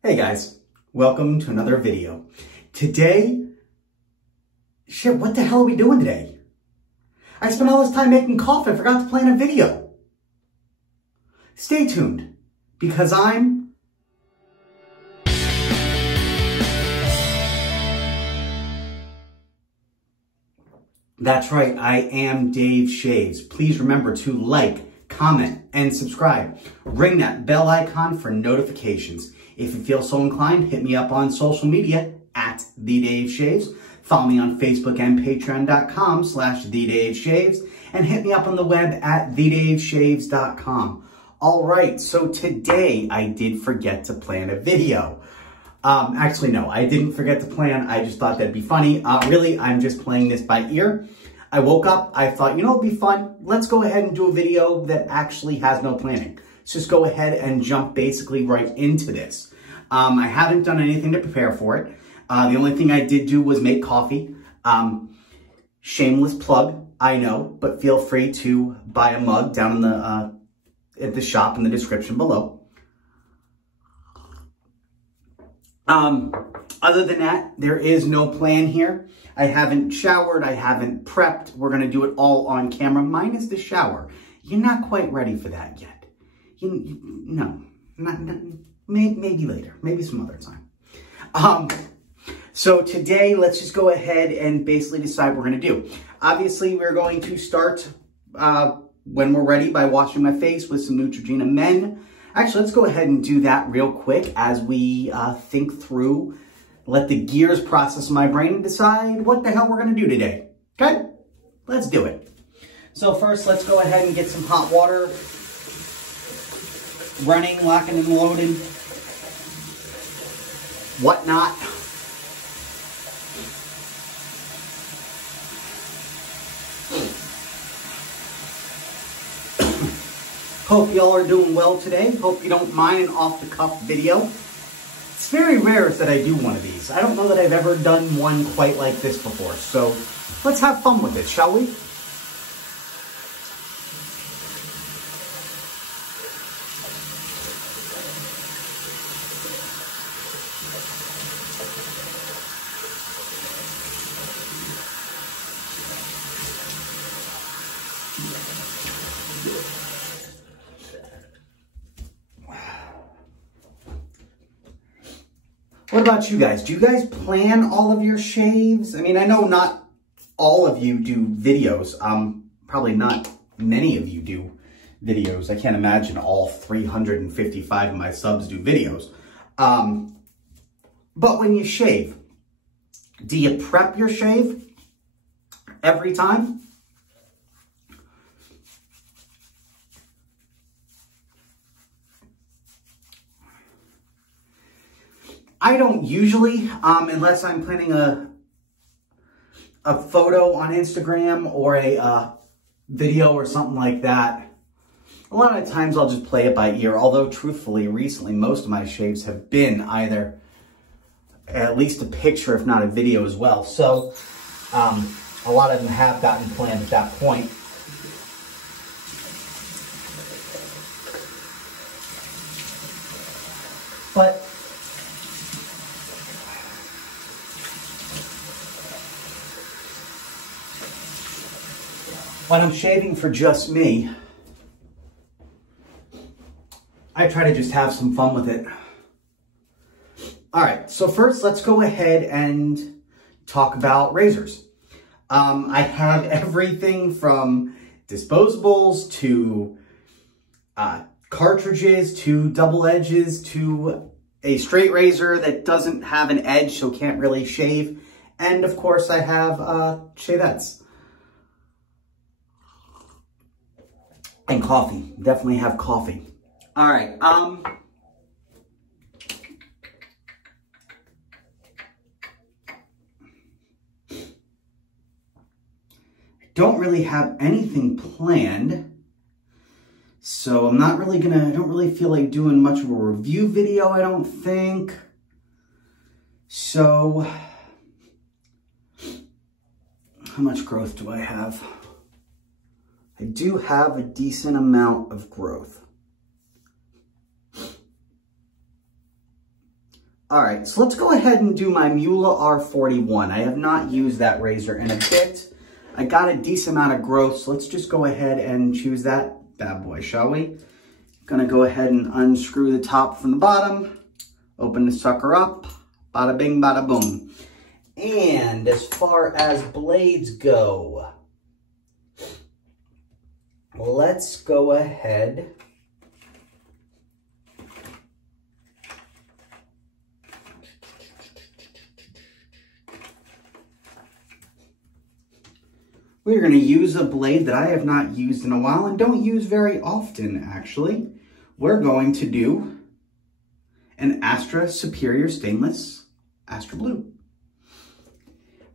Hey guys, welcome to another video. Today, what the hell are we doing today? I spent all this time making coffee, I forgot to plan a video. Stay tuned, because That's right, I am Dave Shaves. Please remember to like, comment, and subscribe. Ring that bell icon for notifications. If you feel so inclined, hit me up on social media at TheDaveShaves. Follow me on Facebook and Patreon.com/TheDaveShaves. And hit me up on the web at TheDaveShaves.com. All right, so today I did forget to plan a video. Actually, no, I didn't forget to plan. I just thought that'd be funny. Really, I'm just playing this by ear. I woke up, I thought, you know, it'd be fun. Let's go ahead and do a video that actually has no planning. Let's just go ahead and jump basically right into this. I haven't done anything to prepare for it. The only thing I did do was make coffee. Shameless plug, I know, but feel free to buy a mug down in the at the shop in the description below. Other than that, there is no plan here. I haven't showered, I haven't prepped. We're gonna do it all on camera, minus the shower. You're not quite ready for that yet. No, maybe later, maybe some other time. So today, let's just go ahead and basically decide what we're gonna do. Obviously, we're going to start when we're ready by washing my face with some Neutrogena Men. Actually, let's go ahead and do that real quick as we think through, let the gears process my brain and decide what the hell we're gonna do today. Okay, let's do it. So first, let's go ahead and get some hot water running, locking and loaded, whatnot. Hope y'all are doing well today. Hope you don't mind an off-the-cuff video. It's very rare that I do one of these. I don't know that I've ever done one quite like this before. So let's have fun with it, shall we? What about you guys? Do you guys plan all of your shaves? I mean, I know not all of you do videos. Probably not many of you do videos. I can't imagine all 355 of my subs do videos. But when you shave, do you prep your shave every time? I don't usually, unless I'm planning a photo on Instagram or a video or something like that. A lot of times I'll just play it by ear, although truthfully, recently, most of my shaves have been either at least a picture, if not a video as well. So a lot of them have gotten planned at that point. But when I'm shaving for just me, I try to just have some fun with it. All right, so first let's go ahead and talk about razors. I have everything from disposables to cartridges to double edges to a straight razor that doesn't have an edge, so can't really shave. And of course I have shavettes. And coffee. Definitely have coffee. All right. I don't really have anything planned. So I'm not really I don't really feel like doing much of a review video, I don't think. So, how much growth do I have? I do have a decent amount of growth. All right, so let's go ahead and do my Muhle R41. I have not used that razor in a bit. I got a decent amount of growth, so let's just go ahead and choose that bad boy, shall we? Gonna go ahead and unscrew the top from the bottom, open the sucker up, bada bing, bada boom. And as far as blades go, let's go ahead we're going to use a blade that I have not used in a while and don't use very often, actually. We're going to do an Astra Superior Stainless Astra Blue.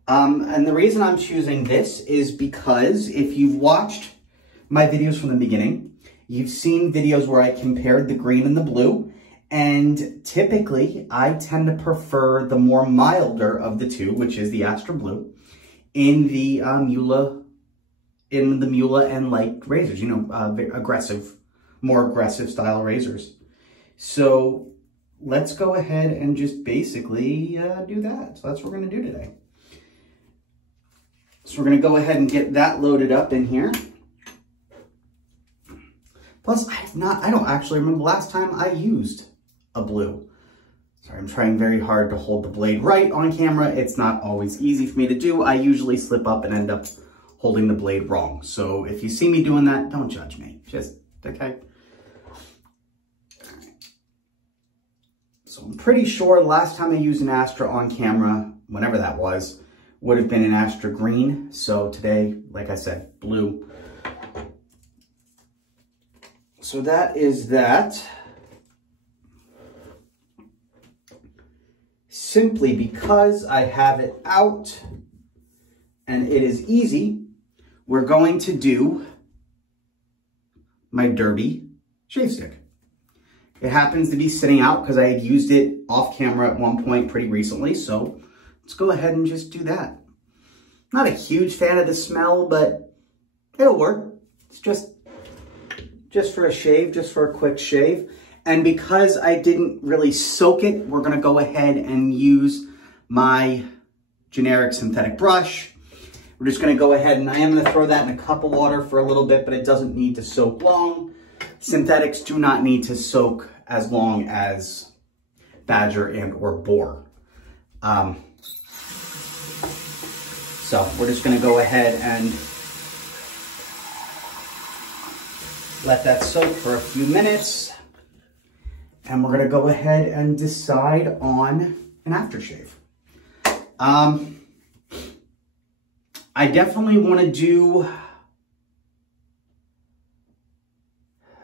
And the reason I'm choosing this is because if you've watched my videos from the beginning, you've seen videos where I compared the green and the blue. And typically, I tend to prefer the more milder of the two, which is the Astra Blue, in the Muhle and Light razors, you know, more aggressive style razors. So let's go ahead and just basically do that. So that's what we're going to do today. So we're going to go ahead and get that loaded up in here. Plus, I don't actually remember the last time I used a blue. Sorry, I'm trying very hard to hold the blade right on camera. It's not always easy for me to do. I usually slip up and end up holding the blade wrong. So if you see me doing that, don't judge me. Just, okay? So I'm pretty sure the last time I used an Astra on camera, whenever that was, would have been an Astra green. So today, like I said, blue. So that is that. Simply because I have it out and it is easy, we're going to do my Derby shave stick. It happens to be sitting out because I had used it off camera at one point pretty recently, so let's go ahead and just do that. Not a huge fan of the smell, but it'll work. It's just for a shave, just for a quick shave. And because I didn't really soak it, we're gonna go ahead and use my generic synthetic brush. We're just gonna go ahead and I am gonna throw that in a cup of water for a little bit, but it doesn't need to soak long. Synthetics do not need to soak as long as Badger and or Boar. So we're just gonna go ahead and let that soak for a few minutes. And we're gonna go ahead and decide on an aftershave. I definitely wanna do,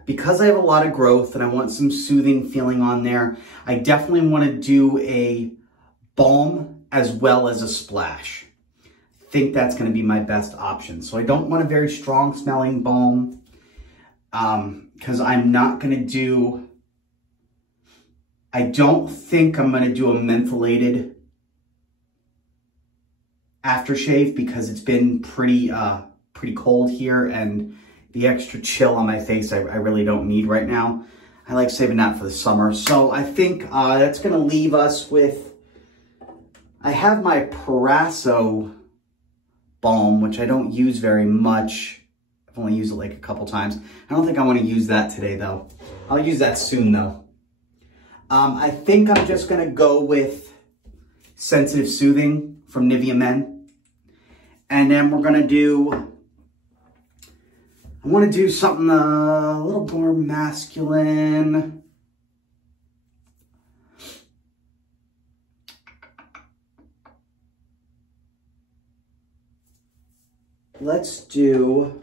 because I have a lot of growth and I want some soothing feeling on there, I definitely wanna do a balm as well as a splash. I think that's gonna be my best option. So I don't want a very strong smelling balm because I'm not gonna do, I don't think I'm gonna do a mentholated aftershave because it's been pretty cold here and the extra chill on my face I really don't need right now. I like saving that for the summer. So I think that's gonna leave us with, I have my Parasso balm, which I don't use very much. I've only used it like a couple times. I don't think I wanna use that today though. I'll use that soon though. I think I'm just gonna go with Sensitive Soothing from Nivea Men. And then we're gonna do, I wanna do something a little more masculine. Let's do,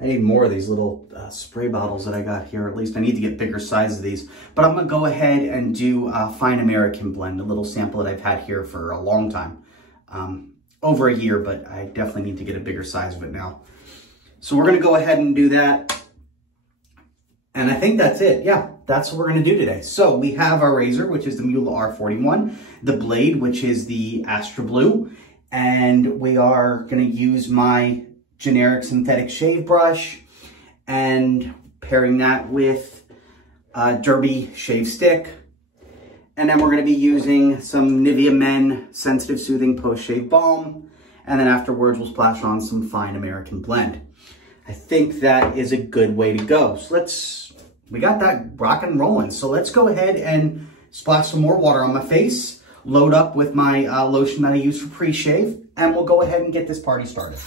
I need more of these little spray bottles that I got here. At least I need to get bigger sizes of these. But I'm gonna go ahead and do Fine American Blend, a little sample that I've had here for a long time. Over a year, but I definitely need to get a bigger size of it now. So we're gonna go ahead and do that. And I think that's it. Yeah, that's what we're gonna do today. So we have our razor, which is the Muhle R41, the blade, which is the Astra Blue, and we are gonna use my generic synthetic shave brush and pairing that with Derby Shave Stick. And then we're going to be using some Nivea Men Sensitive Soothing Post-Shave Balm. And then afterwards, we'll splash on some Fine American Blend. I think that is a good way to go. So we got that rocking and rolling. So let's go ahead and splash some more water on my face, load up with my lotion that I use for pre-shave, and we'll go ahead and get this party started.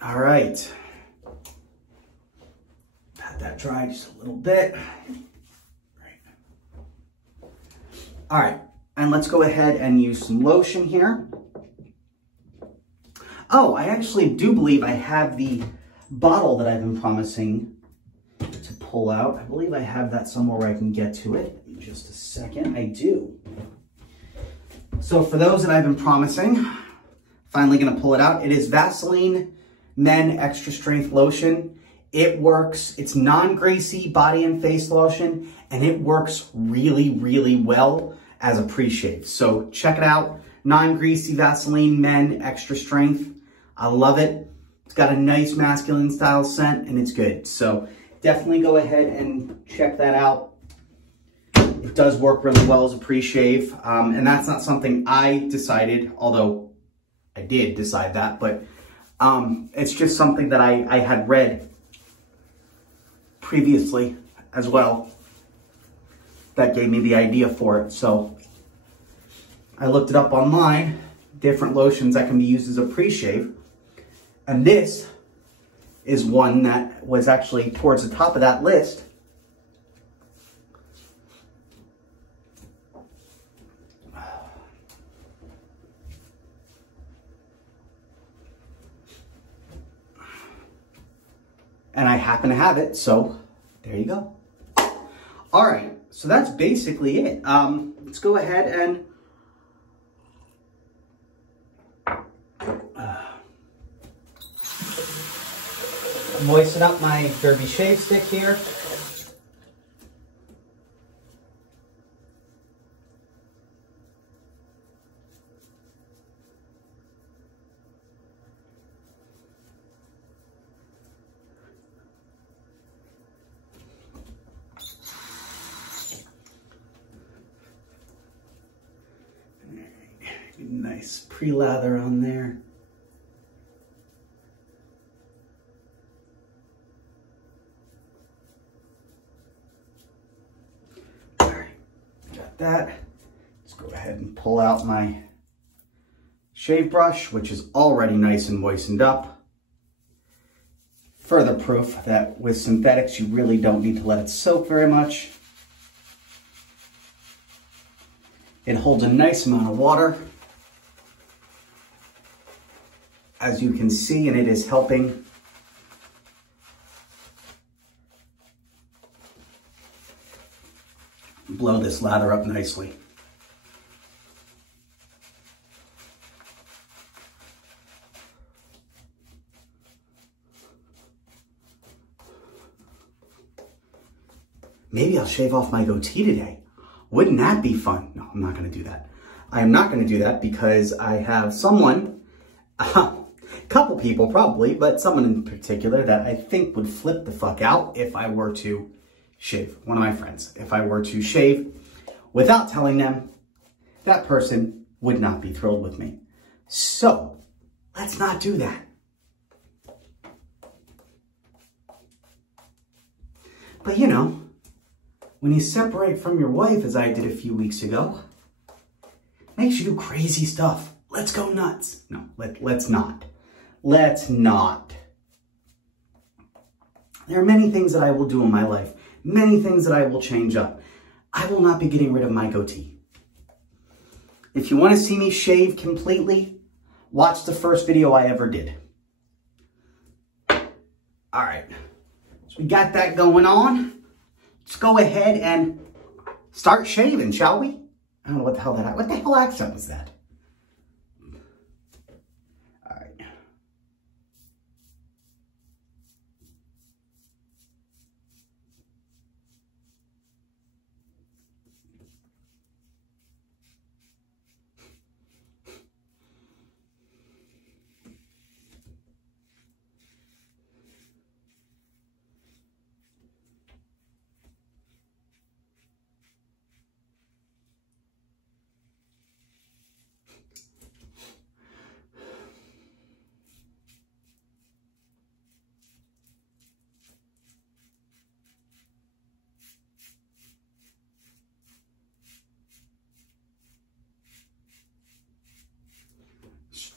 All right, pat that dry just a little bit. All right, and let's go ahead and use some lotion here. Oh, I actually do believe I have the bottle that I've been promising to pull out. I believe I have that somewhere where I can get to it. In just a second, I do. So for those that I've been promising, finally gonna pull it out. It is Vaseline Men Extra Strength Lotion. It works, it's non-greasy body and face lotion, and it works really, really well as a pre-shave. So check it out, non-greasy Vaseline Men Extra Strength. I love it. It's got a nice masculine style scent and it's good. So definitely go ahead and check that out. It does work really well as a pre-shave. And that's not something I decided, although I did decide that, but it's just something that I had read previously as well that gave me the idea for it. So I looked it up online, different lotions that can be used as a pre-shave. And this is one that was actually towards the top of that list. And I happen to have it, so there you go. All right, so that's basically it. Let's go ahead and moisten up my Derby Shave Stick here. Nice pre-lather on there. All right, got that. Let's go ahead and pull out my shave brush, which is already nice and moistened up. Further proof that with synthetics, you really don't need to let it soak very much. It holds a nice amount of water, as you can see, and it is helping blow this lather up nicely. Maybe I'll shave off my goatee today. Wouldn't that be fun? No, I'm not gonna do that. I am not gonna do that because I have someone, couple people probably, but someone in particular that I think would flip the fuck out if I were to shave. One of my friends. If I were to shave without telling them, that person would not be thrilled with me. So let's not do that. But you know, when you separate from your wife, as I did a few weeks ago, makes you do crazy stuff. Let's go nuts. No, let's not. Let's not. There are many things that I will do in my life, many things that I will change up. I will not be getting rid of my goatee. If you want to see me shave completely, watch the first video I ever did. All right, so we got that going on. Let's go ahead and start shaving, shall we? I don't know what the hell accent was that? All right.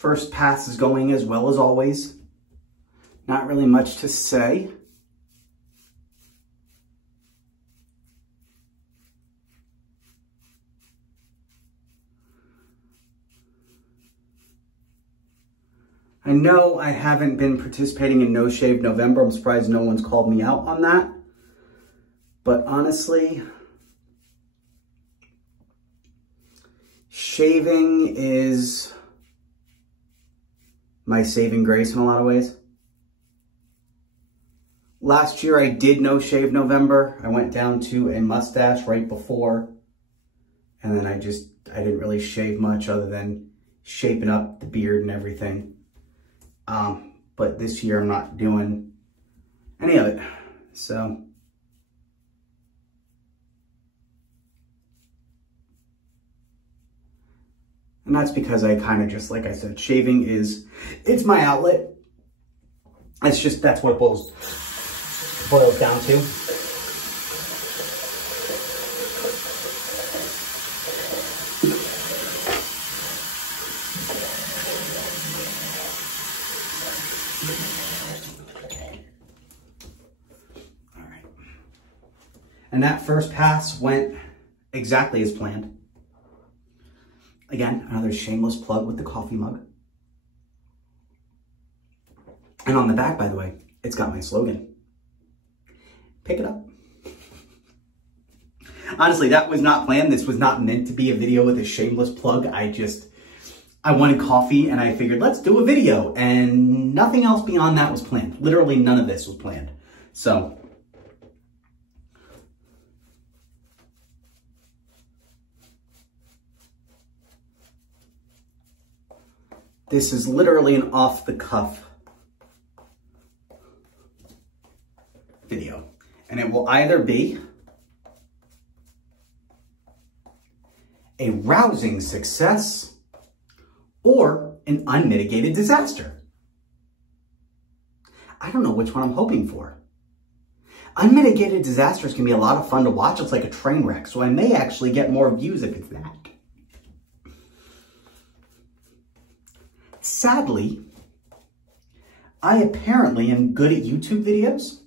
First pass is going as well as always. Not really much to say. I know I haven't been participating in No Shave November. I'm surprised no one's called me out on that. But honestly, shaving is my saving grace in a lot of ways. Last year I did No Shave November. I went down to a mustache right before. And then I didn't really shave much other than shaping up the beard and everything. But this year I'm not doing any of it. So. And that's because I kind of just, like I said, shaving it's my outlet. That's what it boils down to. All right. And that first pass went exactly as planned. Again, another shameless plug with the coffee mug. And on the back, by the way, it's got my slogan. Pick it up. Honestly, that was not planned. This was not meant to be a video with a shameless plug. I wanted coffee and I figured, let's do a video. And nothing else beyond that was planned. Literally none of this was planned. So, this is literally an off-the-cuff video. And it will either be a rousing success or an unmitigated disaster. I don't know which one I'm hoping for. Unmitigated disasters can be a lot of fun to watch. It's like a train wreck, so I may actually get more views if it's that. Sadly, I apparently am good at YouTube videos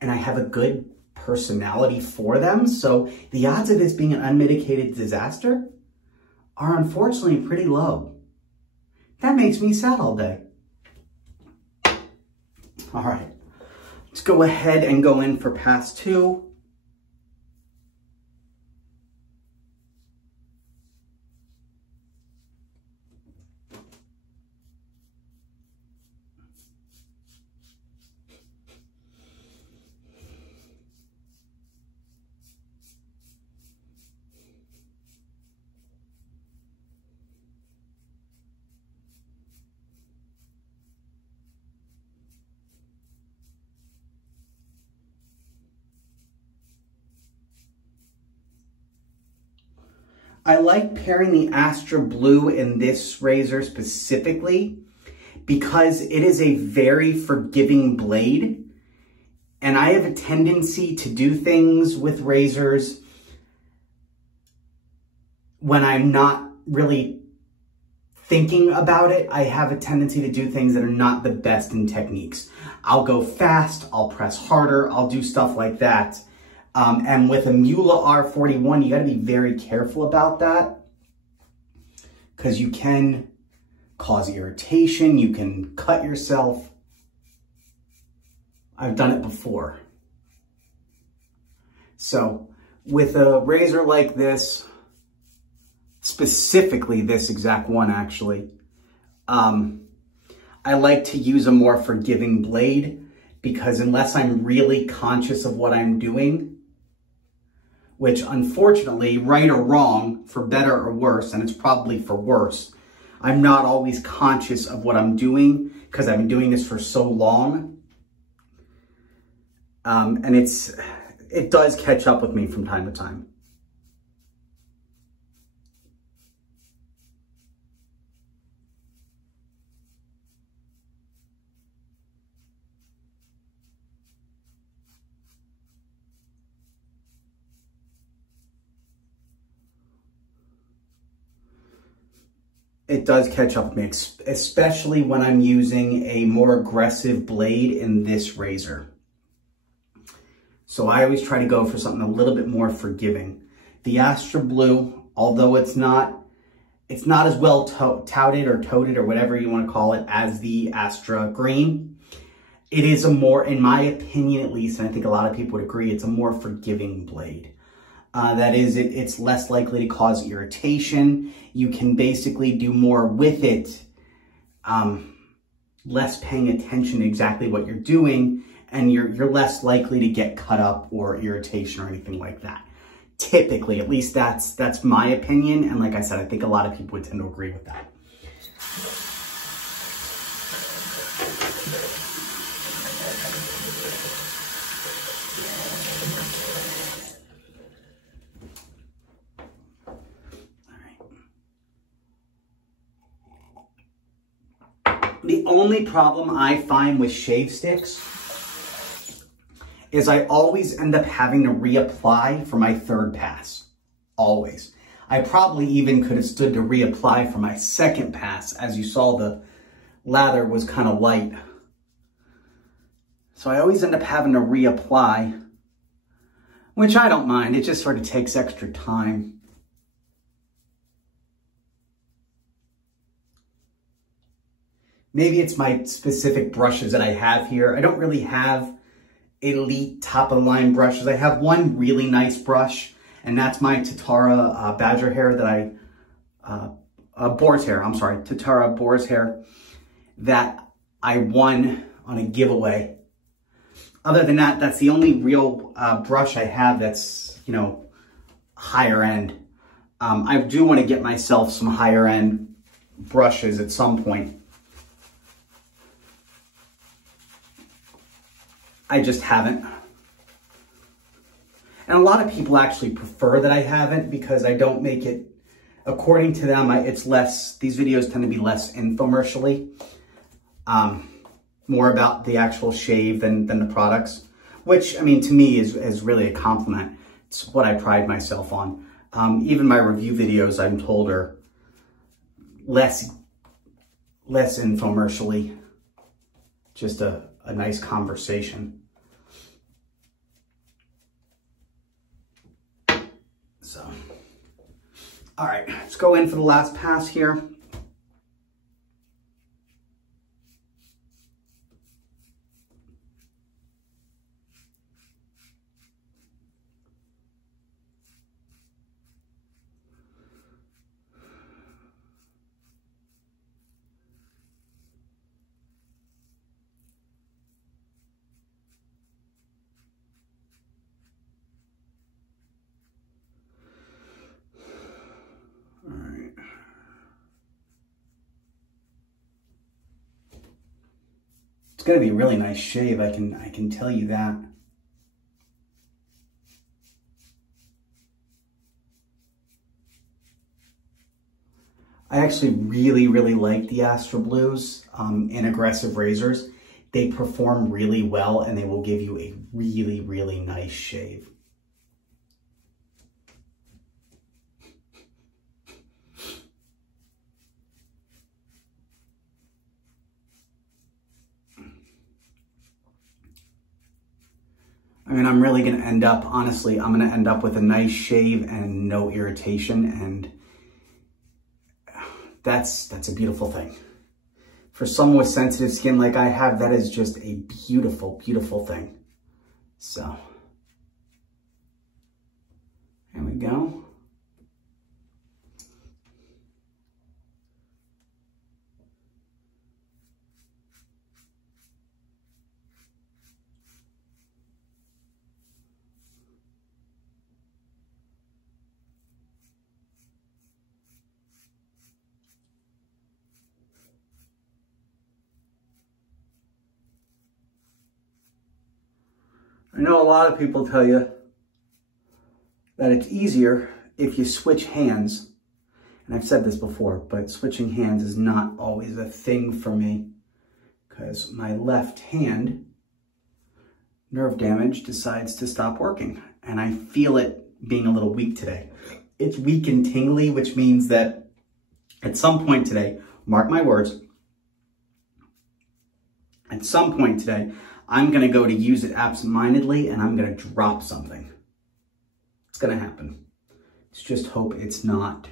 and I have a good personality for them. So the odds of this being an unmitigated disaster are unfortunately pretty low. That makes me sad all day. All right, let's go ahead and go in for pass 2. I like pairing the Astra Blue in this razor specifically because it is a very forgiving blade. And I have a tendency to do things with razors when I'm not really thinking about it. I have a tendency to do things that are not the best in techniques. I'll go fast, I'll press harder, I'll do stuff like that. And with a Muhle R41, you gotta be very careful about that because you can cause irritation, you can cut yourself. I've done it before. So with a razor like this, specifically this exact one actually, I like to use a more forgiving blade because unless I'm really conscious of what I'm doing, which unfortunately, right or wrong, for better or worse, and it's probably for worse, I'm not always conscious of what I'm doing because I've been doing this for so long. And it does catch up with me from time to time. it does catch up with me, especially when I'm using a more aggressive blade in this razor. So I always try to go for something a little bit more forgiving. The Astra Blue, although it's not as well touted or toted or whatever you want to call it as the Astra Green. It is a more, in my opinion at least, and I think a lot of people would agree, it's a more forgiving blade. That is, it's less likely to cause irritation. You can basically do more with it, less paying attention to exactly what you're doing, and you're less likely to get cut up or irritation or anything like that. Typically, at least that's my opinion, and like I said, I think a lot of people would tend to agree with that. The only problem I find with shave sticks is I always end up having to reapply for my third pass. Always. I probably even could have stood to reapply for my second pass. As you saw, the lather was kind of light. So I always end up having to reapply, which I don't mind. It just sort of takes extra time. Maybe it's my specific brushes that I have here. I don't really have elite top-of-the-line brushes. I have one really nice brush, and that's my Tatara Badger hair that Boar's hair, I'm sorry, Tatara Boar's hair that I won on a giveaway. Other than that, that's the only real brush I have that's, you know, higher end. I do want to get myself some higher end brushes at some point. I just haven't. And a lot of people actually prefer that I haven't because I don't make it, according to them, it's less, these videos tend to be less infomercially. More about the actual shave than the products, which, I mean, to me is really a compliment. It's what I pride myself on. Even my review videos, I'm told, are less infomercially, just a nice conversation. So, all right, let's go in for the last pass here. It's going to be a really nice shave, I can tell you that. I actually really like the Astra Blues in aggressive razors. They perform really well and they will give you a really nice shave. I mean, I'm really going to end up, honestly, I'm going to end up with a nice shave and no irritation, and that's a beautiful thing. For someone with sensitive skin like I have, that is just a beautiful thing. So, there we go. I know a lot of people tell you that it's easier if you switch hands. And I've said this before, but switching hands is not always a thing for me because my left hand, nerve damage, decides to stop working. And I feel it being a little weak today. It's weak and tingly, which means that At some point today, mark my words, at some point today, I'm going to go to use it absentmindedly and I'm going to drop something. It's going to happen. Let's just hope it's not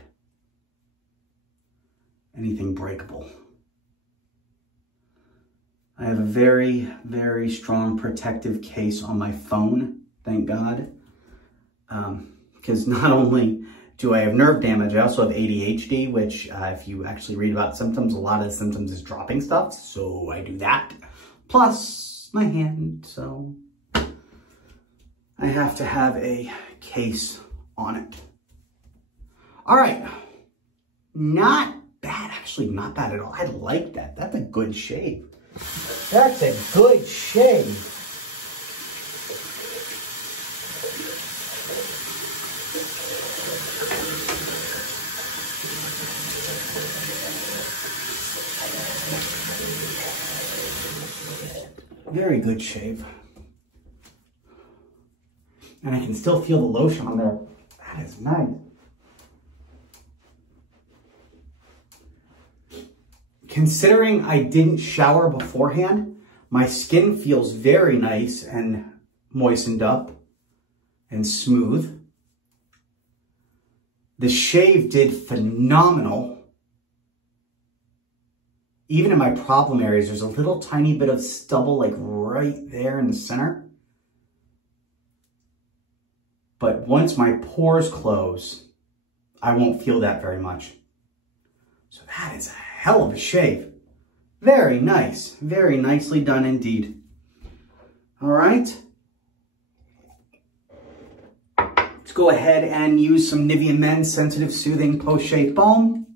anything breakable. I have a very, very strong protective case on my phone, thank God. Because not only do I have nerve damage, I also have ADHD, which if you actually read about symptoms, a lot of the symptoms is dropping stuff. So I do that. Plus my hand, so I have to have a case on it. All right, not bad, actually not bad at all. I like that. That's a good shave. That's a good shave. Very good shave. And I can still feel the lotion on there. That is nice. Considering I didn't shower beforehand, my skin feels very nice and moistened up and smooth. The shave did phenomenal. Even in my problem areas, there's a little tiny bit of stubble like right there in the center. But once my pores close, I won't feel that very much. So that is a hell of a shave. Very nice. Very nicely done indeed. All right. Let's go ahead and use some Nivea Men's Sensitive Soothing Post-Shave Balm.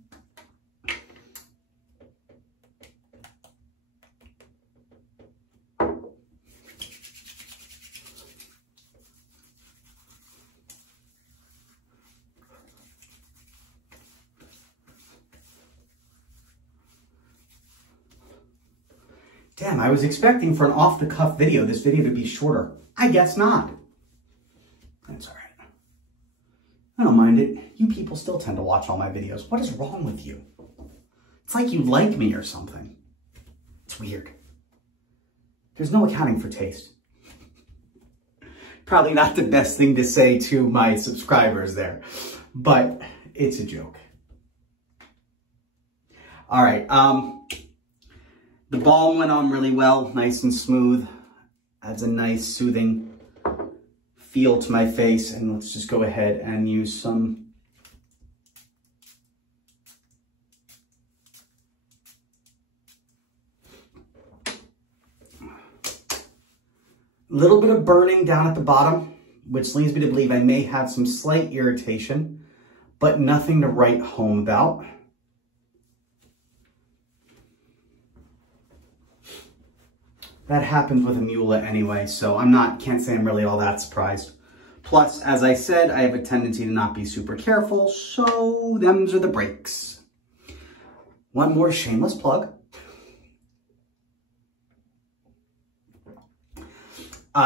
Damn, I was expecting for an off-the-cuff video, this video to be shorter. I guess not. That's all right. I don't mind it. You people still tend to watch all my videos. What is wrong with you? It's like you like me or something. It's weird. There's no accounting for taste. Probably not the best thing to say to my subscribers there, but it's a joke. All right, the balm went on really well, nice and smooth. Adds a nice soothing feel to my face. And let's just go ahead and use some little bit of burning down at the bottom, which leads me to believe I may have some slight irritation, but nothing to write home about. That happens with a Muhle anyway, so can't say I'm really all that surprised. Plus, as I said, I have a tendency to not be super careful, so them's are the breaks. One more shameless plug.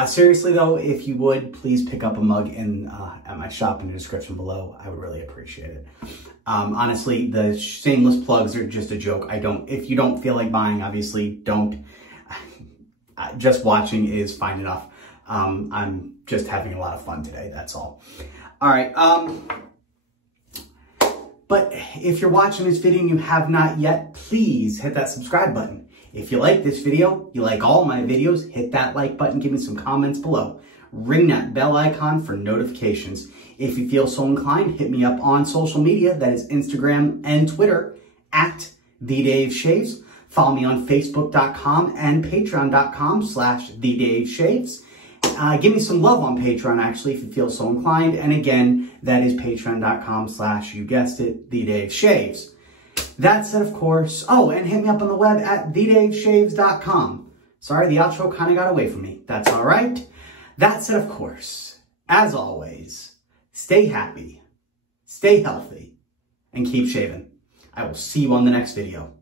Seriously though, if you would, please pick up a mug at my shop in the description below. I would really appreciate it. Honestly, the shameless plugs are just a joke. If you don't feel like buying, obviously don't. Just watching is fine enough. I'm just having a lot of fun today, that's all. All right, but if you're watching this video and you have not yet, please hit that subscribe button. If you like this video, you like all my videos, hit that like button, give me some comments below. Ring that bell icon for notifications. If you feel so inclined, hit me up on social media, that is Instagram and Twitter, at TheDaveShaves. Follow me on Facebook.com and Patreon.com/TheDaveShaves. Give me some love on Patreon, actually, if you feel so inclined. And again, that is Patreon.com/ you guessed it, TheDaveShaves. That said, of course, oh, and hit me up on the web at TheDaveShaves.com. Sorry, the outro kind of got away from me. That's all right. That said, of course, as always, stay happy, stay healthy, and keep shaving. I will see you on the next video.